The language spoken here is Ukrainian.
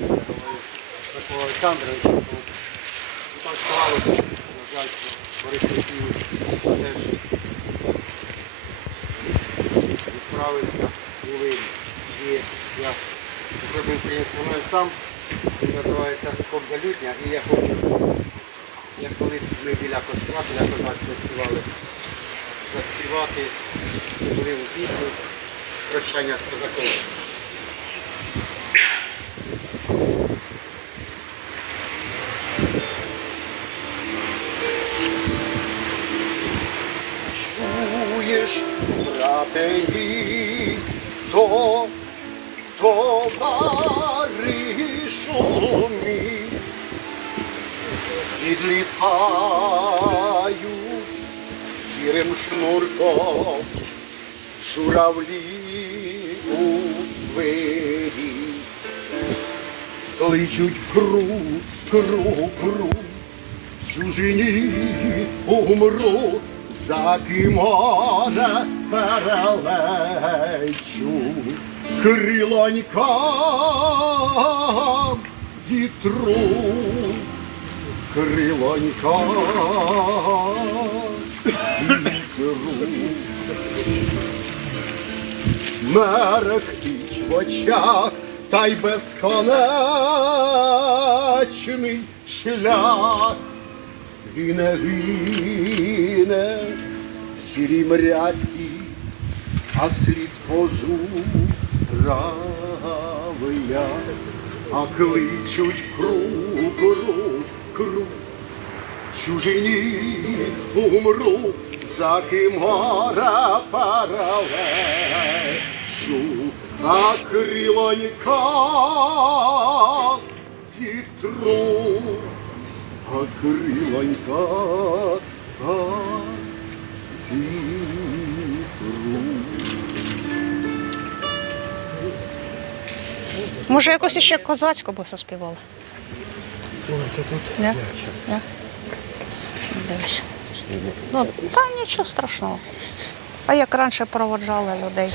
Я думаю, Микола Олександрович. ну, і Так склалося, на жаль, що Борис Олексійович теж відправився у Лині. І я зробив українську мову сам, він називається Кобза лютня, і я хочу, як колись ми біля костра, біля козацького співали, заспівати важливу пісню прощання з козаком. Чуєш, брате мій, то товаришу мій, відлітаю сірим шнурком журавлі у двері. Кличуть кру, кру, кру, чужині умру, за кимона перелечу, крилонька зітру, крилонька зітру. Мерехтить в очах, та й безконечний шлях. Гине, гине в сірій мряці, а слід пожуравия, а кличуть круг, круг, круг. Чужині умру, за ким гора паралечу, а крилонька зітру, а крилонька зітру. Може, якось іще козацьку би заспівали? Ні? Ні? Дивись. Ну, та нічого страшного. А як раніше проводжали людей?